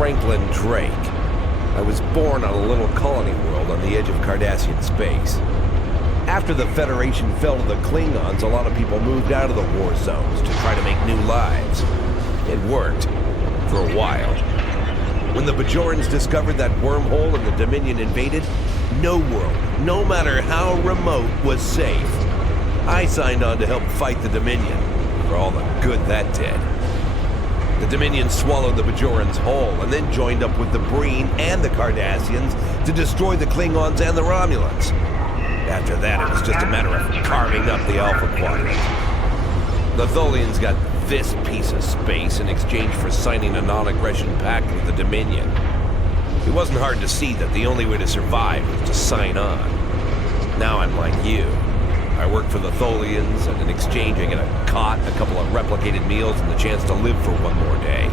Franklin Drake. I was born on a little colony world on the edge of Cardassian space. After the Federation fell to the Klingons, a lot of people moved out of the war zones to try to make new lives. It worked. For a while. When the Bajorans discovered that wormhole and the Dominion invaded, no world, no matter how remote, was safe. I signed on to help fight the Dominion, for all the good that did. The Dominion swallowed the Bajorans whole, and then joined up with the Breen and the Cardassians to destroy the Klingons and the Romulans. After that, it was just a matter of carving up the Alpha Quadrant. The Tholians got this piece of space in exchange for signing a non-aggression pact with the Dominion. It wasn't hard to see that the only way to survive was to sign on. Now I'm like you. I work for the Tholians, and in exchange I get a cot, a couple of replicated meals, and the chance to live for one more day.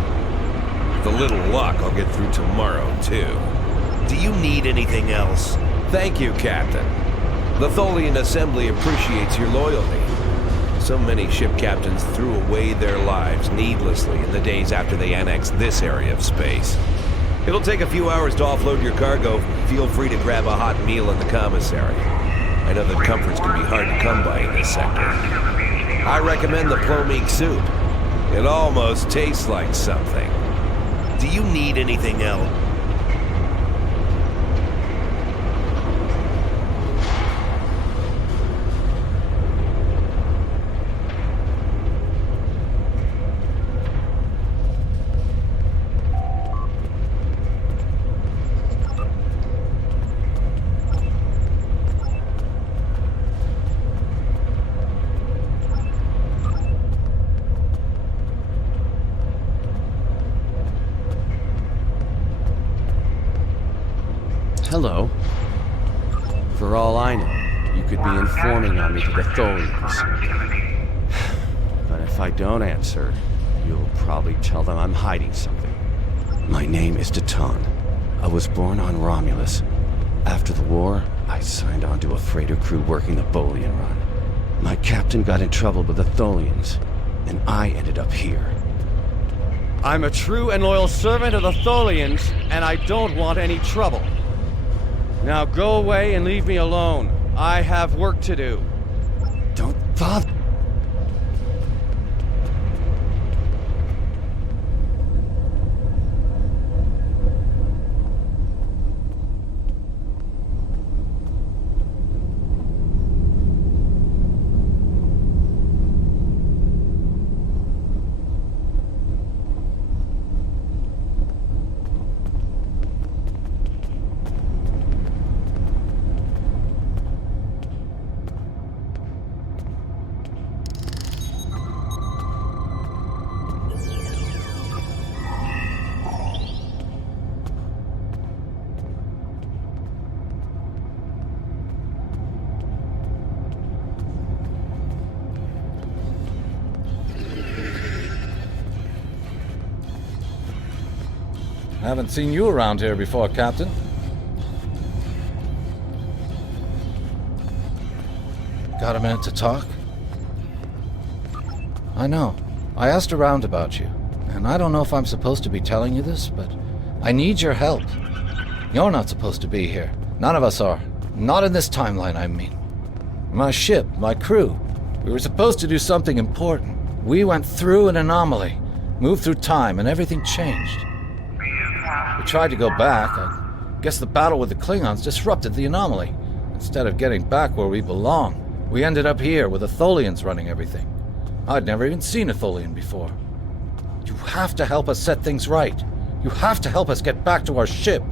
With a little luck, I'll get through tomorrow, too. Do you need anything else? Thank you, Captain. The Tholian Assembly appreciates your loyalty. So many ship captains threw away their lives needlessly in the days after they annexed this area of space. It'll take a few hours to offload your cargo. Feel free to grab a hot meal in the commissary. I know that comforts can be hard to come by in this sector. I recommend the plomeek soup. It almost tastes like something. Do you need anything else? Hello. For all I know, you could be informing on me to the Tholians. But if I don't answer, you'll probably tell them I'm hiding something. My name is Daton. I was born on Romulus. After the war, I signed on to a freighter crew working the Bolian run. My captain got in trouble with the Tholians, and I ended up here. I'm a true and loyal servant of the Tholians, and I don't want any trouble. Now go away and leave me alone. I have work to do. Don't bother. Haven't seen you around here before, Captain. Got a minute to talk? I know. I asked around about you, and I don't know if I'm supposed to be telling you this, but I need your help. You're not supposed to be here. None of us are. Not in this timeline, I mean. My ship, my crew, we were supposed to do something important. We went through an anomaly, moved through time, and everything changed. We tried to go back. I guess the battle with the Klingons disrupted the anomaly. Instead of getting back where we belong, we ended up here with the Tholians running everything. I'd never even seen a Tholian before. You have to help us set things right. You have to help us get back to our ship.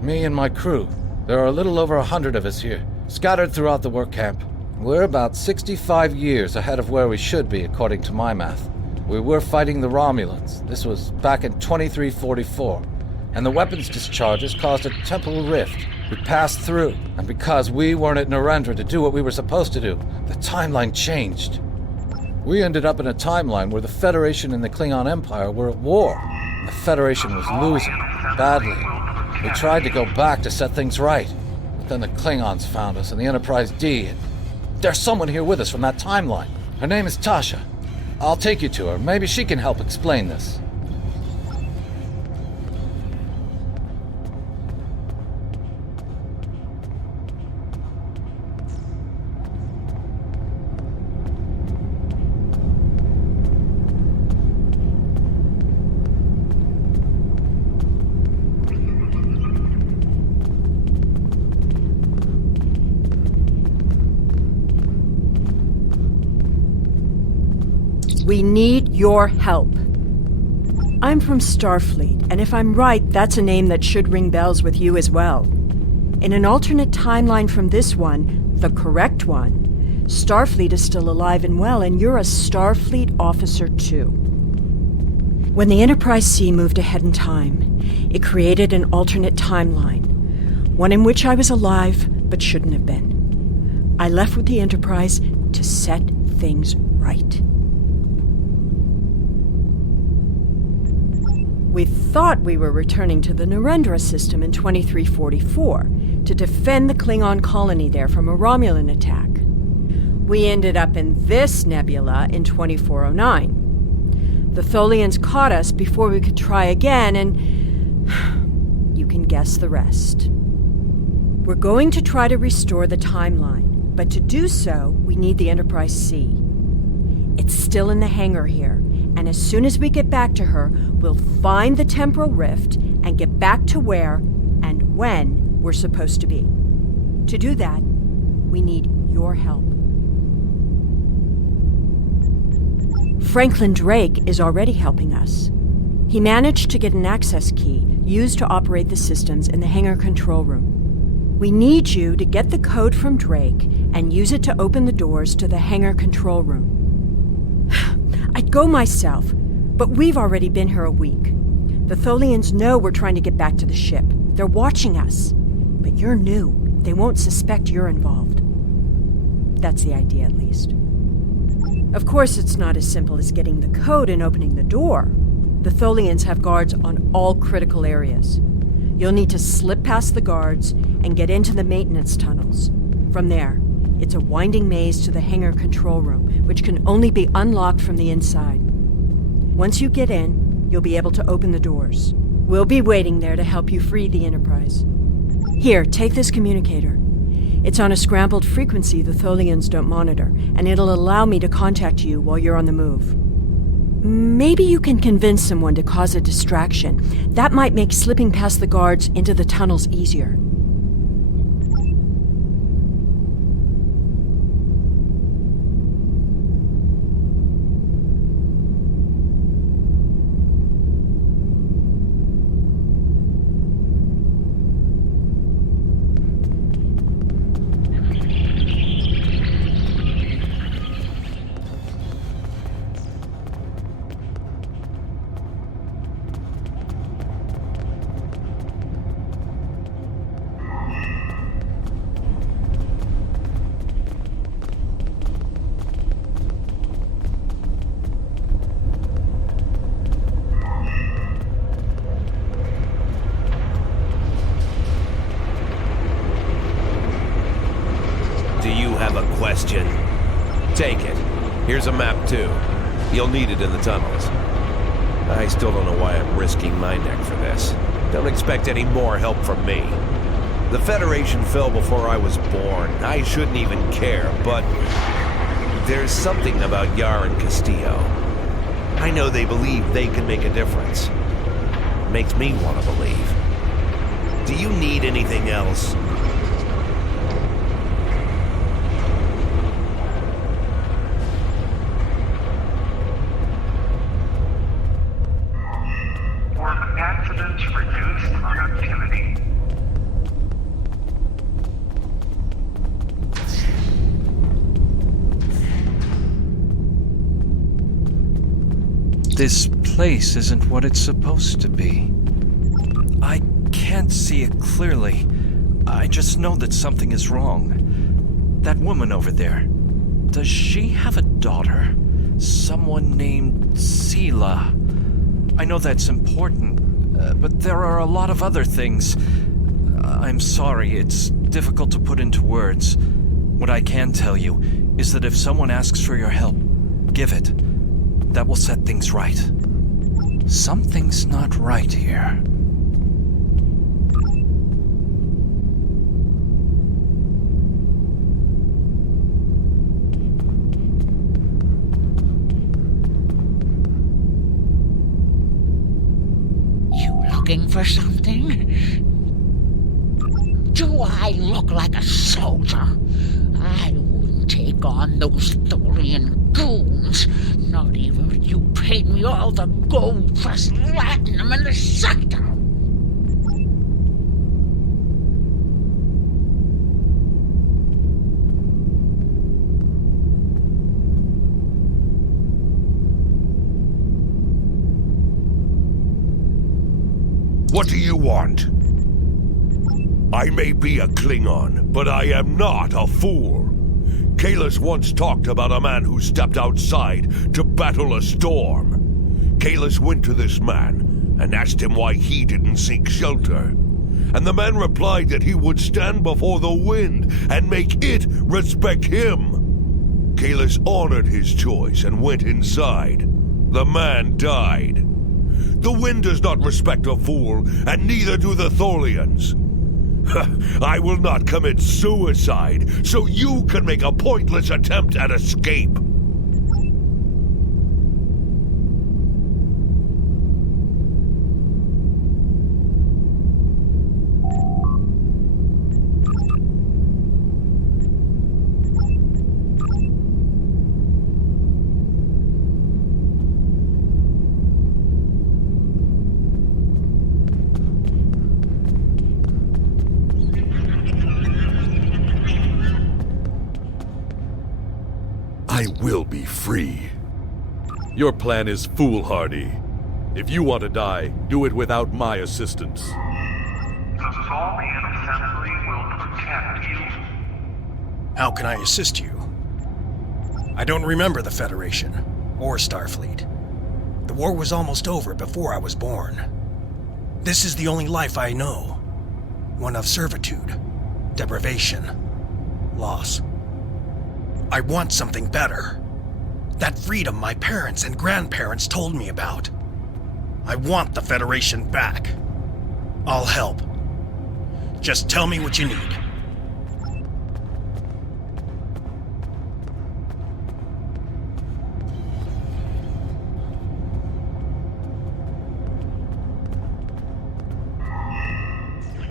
Me and my crew. There are a little over 100 of us here, scattered throughout the work camp. We're about 65 years ahead of where we should be, according to my math. We were fighting the Romulans. This was back in 2344. And the weapons discharges caused a temporal rift. We passed through, and because we weren't at Narendra to do what we were supposed to do, the timeline changed. We ended up in a timeline where the Federation and the Klingon Empire were at war. The Federation was losing, badly. We tried to go back to set things right, but then the Klingons found us and the Enterprise D, and there's someone here with us from that timeline. Her name is Tasha. I'll take you to her. Maybe she can help explain this. We need your help. I'm from Starfleet, and if I'm right, that's a name that should ring bells with you as well. In an alternate timeline from this one, the correct one, Starfleet is still alive and well, and you're a Starfleet officer too. When the Enterprise C moved ahead in time, it created an alternate timeline, one in which I was alive but shouldn't have been. I left with the Enterprise to set things right. We thought we were returning to the Narendra system in 2344 to defend the Klingon colony there from a Romulan attack. We ended up in this nebula in 2409. The Tholians caught us before we could try again, and you can guess the rest. We're going to try to restore the timeline, but to do so, we need the Enterprise C. It's still in the hangar here, and as soon as we get back to her, we'll find the temporal rift and get back to where and when we're supposed to be. To do that, we need your help. Franklin Drake is already helping us. He managed to get an access key used to operate the systems in the hangar control room. We need you to get the code from Drake and use it to open the doors to the hangar control room. I'd go myself, but we've already been here a week. The Tholians know we're trying to get back to the ship. They're watching us. But you're new. They won't suspect you're involved. That's the idea, at least. Of course, it's not as simple as getting the code and opening the door. The Tholians have guards on all critical areas. You'll need to slip past the guards and get into the maintenance tunnels. From there, it's a winding maze to the hangar control room, which can only be unlocked from the inside. Once you get in, you'll be able to open the doors. We'll be waiting there to help you free the Enterprise. Here, take this communicator. It's on a scrambled frequency the Tholians don't monitor, and it'll allow me to contact you while you're on the move. Maybe you can convince someone to cause a distraction. That might make slipping past the guards into the tunnels easier. Question. Take it. Here's a map, too. You'll need it in the tunnels. I still don't know why I'm risking my neck for this. Don't expect any more help from me. The Federation fell before I was born. I shouldn't even care, but there's something about Yar and Castillo. I know they believe they can make a difference. It makes me want to believe. Do you need anything else? This place isn't what it's supposed to be. I can't see it clearly. I just know that something is wrong. That woman over there, does she have a daughter? Someone named Sela. I know that's important, but there are a lot of other things. I'm sorry, it's difficult to put into words. What I can tell you is that if someone asks for your help, give it. That will set things right. Something's not right here. You looking for something? Do I look like a soldier? I wouldn't take on those Thorian goons. Not even if you paid me all the gold plus platinum in the sector. What do you want? I may be a Klingon, but I am not a fool. Kahless once talked about a man who stepped outside to battle a storm. Kahless went to this man and asked him why he didn't seek shelter. And the man replied that he would stand before the wind and make it respect him. Kahless honored his choice and went inside. The man died. The wind does not respect a fool, and neither do the Tholians. I will not commit suicide, so you can make a pointless attempt at escape. I will be free. Your plan is foolhardy. If you want to die, do it without my assistance. The Thorian Assembly will protect you. How can I assist you? I don't remember the Federation, or Starfleet. The war was almost over before I was born. This is the only life I know. One of servitude, deprivation, loss. I want something better. That freedom my parents and grandparents told me about. I want the Federation back. I'll help. Just tell me what you need.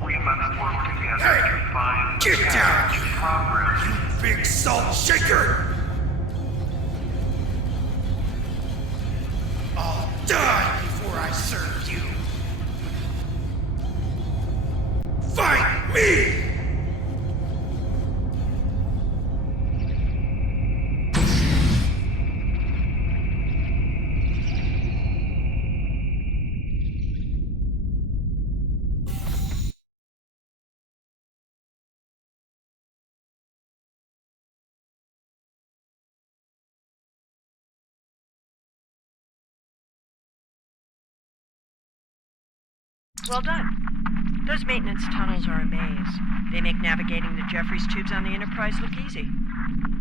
We must work together to find Get down, you progress. big salt shaker! I'll die before I serve you. Fight me! Well done. Those maintenance tunnels are a maze. They make navigating the Jeffries tubes on the Enterprise look easy.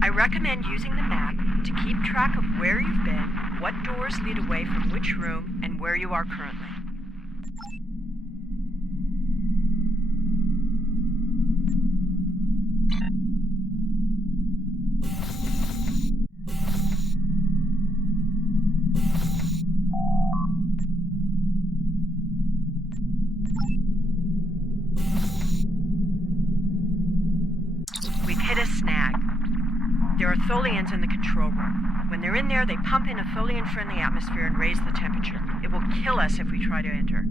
I recommend using the map to keep track of where you've been, what doors lead away from which room, and where you are currently. We've hit a snag. There are Tholians in the control room. When they're in there, they pump in a Tholian-friendly atmosphere and raise the temperature. It will kill us if we try to enter.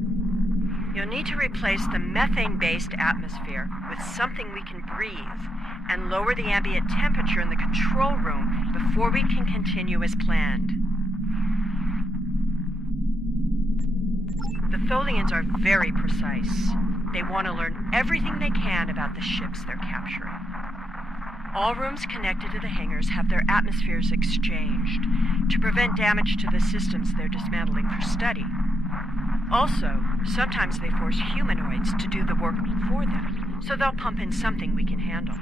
You'll need to replace the methane-based atmosphere with something we can breathe and lower the ambient temperature in the control room before we can continue as planned. The Tholians are very precise. They want to learn everything they can about the ships they're capturing. All rooms connected to the hangars have their atmospheres exchanged to prevent damage to the systems they're dismantling for study. Also, sometimes they force humanoids to do the work for them, so they'll pump in something we can handle.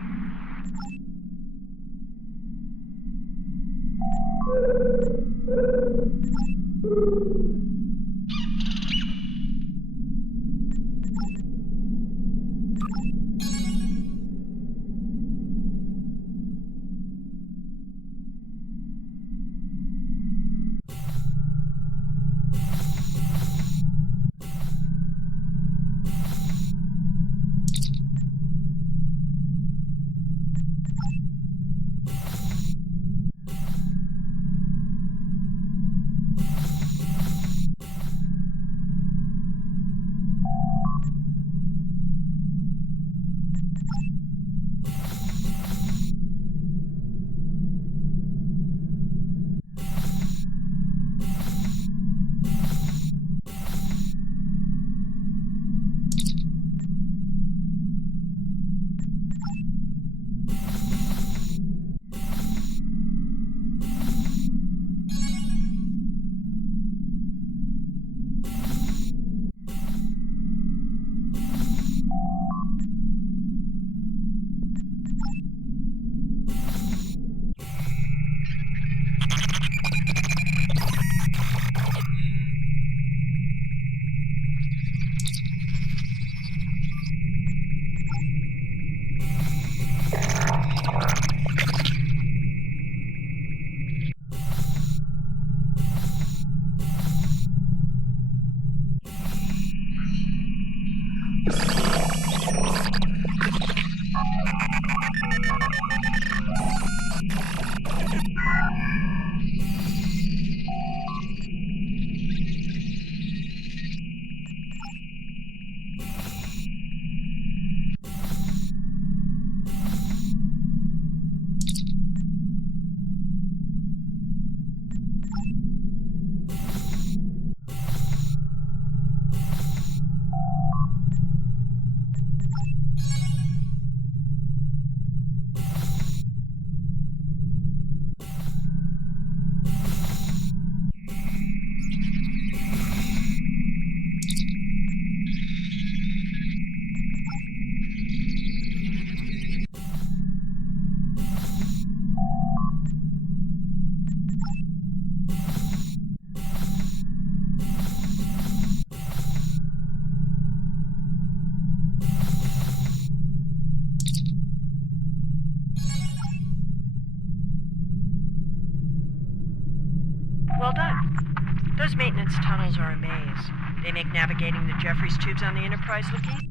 Maintenance tunnels are a maze. They make navigating the Jeffries tubes on the Enterprise look easy.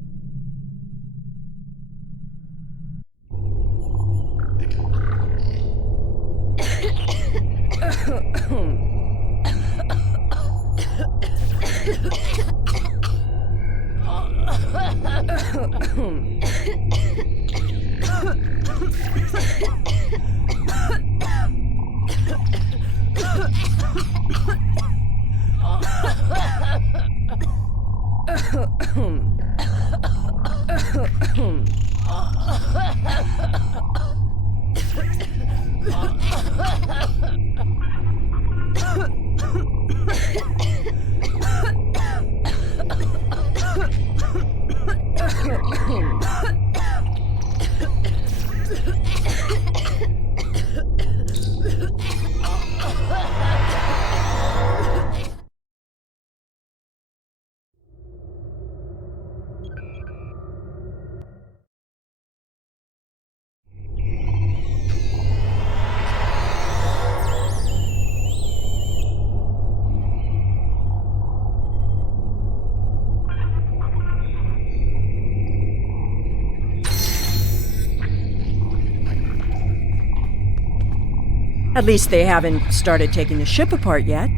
At least they haven't started taking the ship apart yet.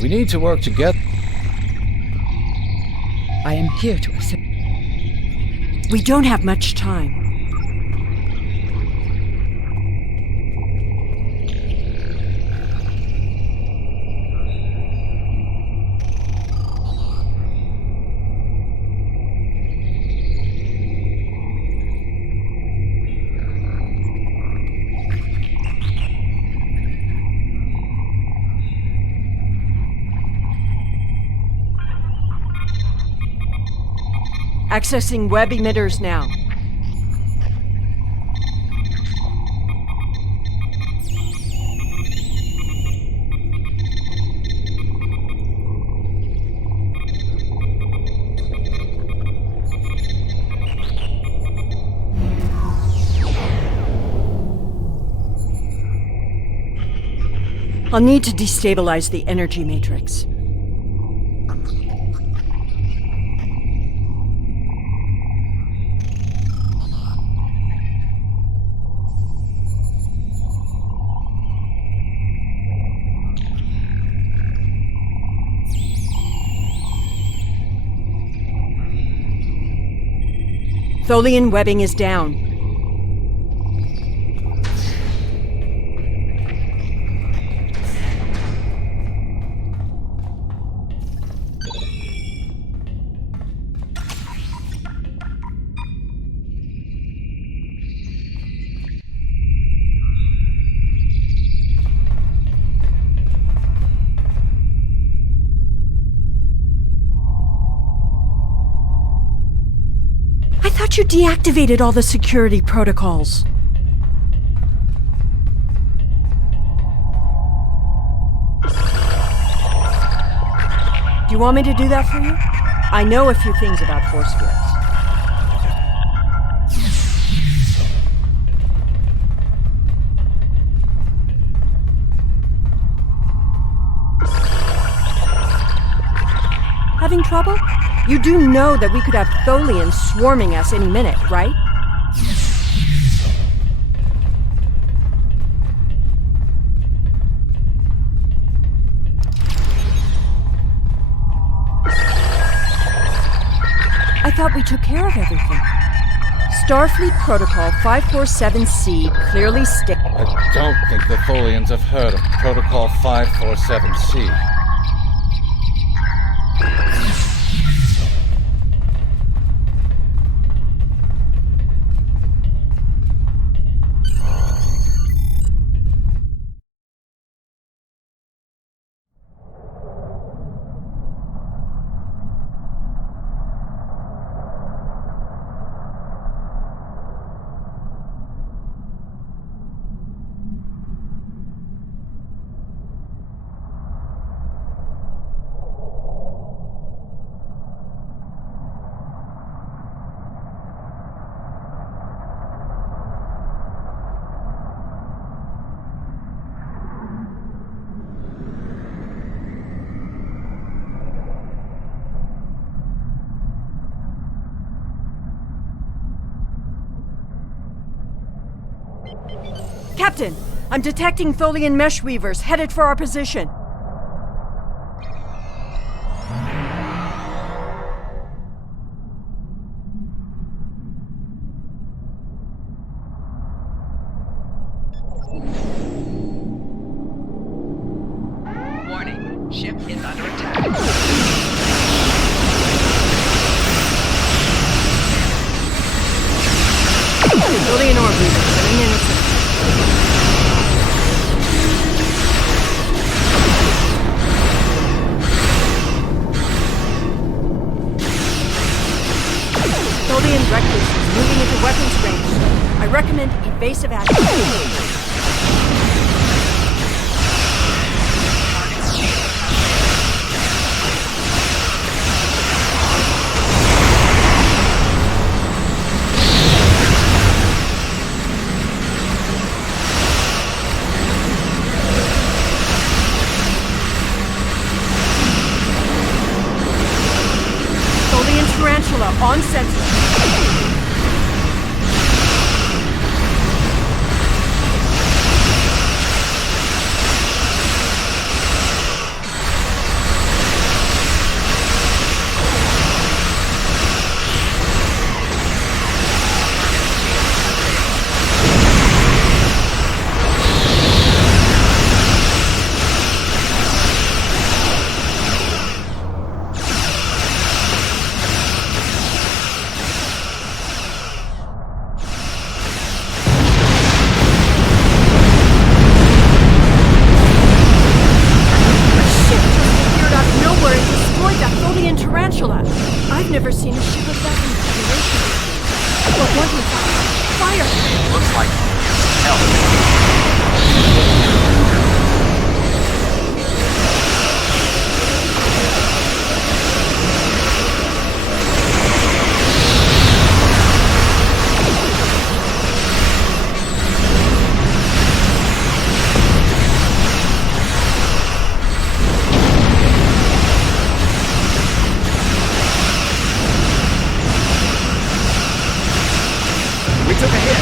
We need to work together. I am here to assist. We don't have much time. Accessing web emitters now. I'll need to destabilize the energy matrix. Tholian webbing is down. I thought you deactivated all the security protocols. Do you want me to do that for you? I know a few things about force fields. Having trouble? You do know that we could have Tholians swarming us any minute, right? I thought we took care of everything. Starfleet Protocol 547C clearly states... I don't think the Tholians have heard of Protocol 547C. Captain, I'm detecting Tholian mesh weavers headed for our position. Warning, ship is under attack. Tholian orb weavers heading in its Tholian recluses moving into weapons range. I recommend evasive action. Tholian tarantula on sensor. Tarantula. I've never seen a ship of that configuration before. But what was that? Fire! Looks like help. We took a hit.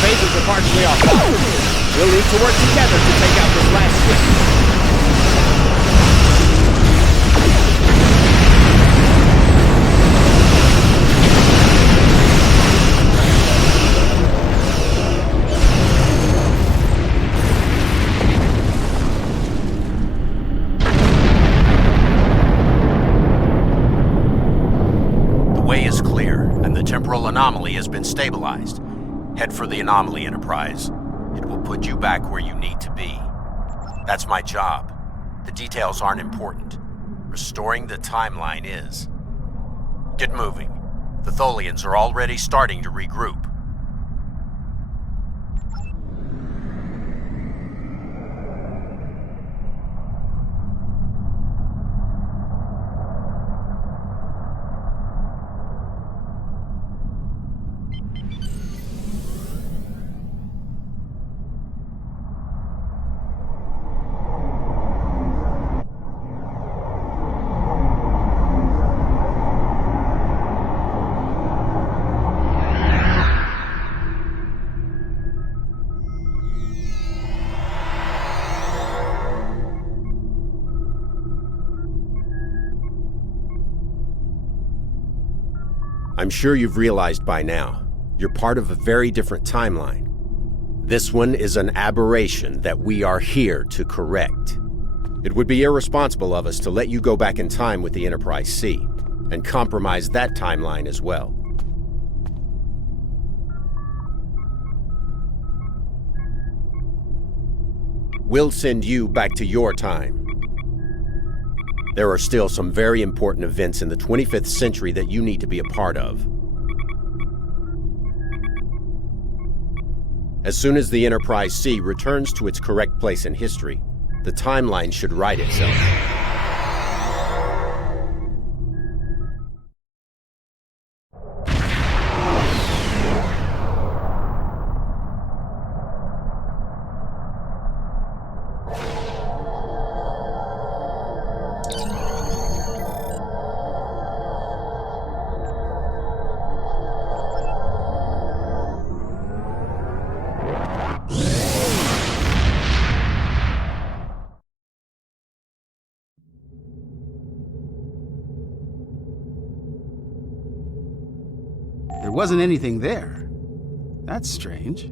Phasers are partially offline. We'll need to work together to take out this last ship. The way is clear, and the temporal anomaly has been stabilized. Head for the anomaly, Enterprise. It will put you back where you need to be. That's my job. The details aren't important. Restoring the timeline is. Get moving. The Tholians are already starting to regroup. I'm sure you've realized by now, you're part of a very different timeline. This one is an aberration that we are here to correct. It would be irresponsible of us to let you go back in time with the Enterprise C, and compromise that timeline as well. We'll send you back to your time. There are still some very important events in the 25th century that you need to be a part of. As soon as the Enterprise C returns to its correct place in history, the timeline should right itself. There wasn't anything there. That's strange.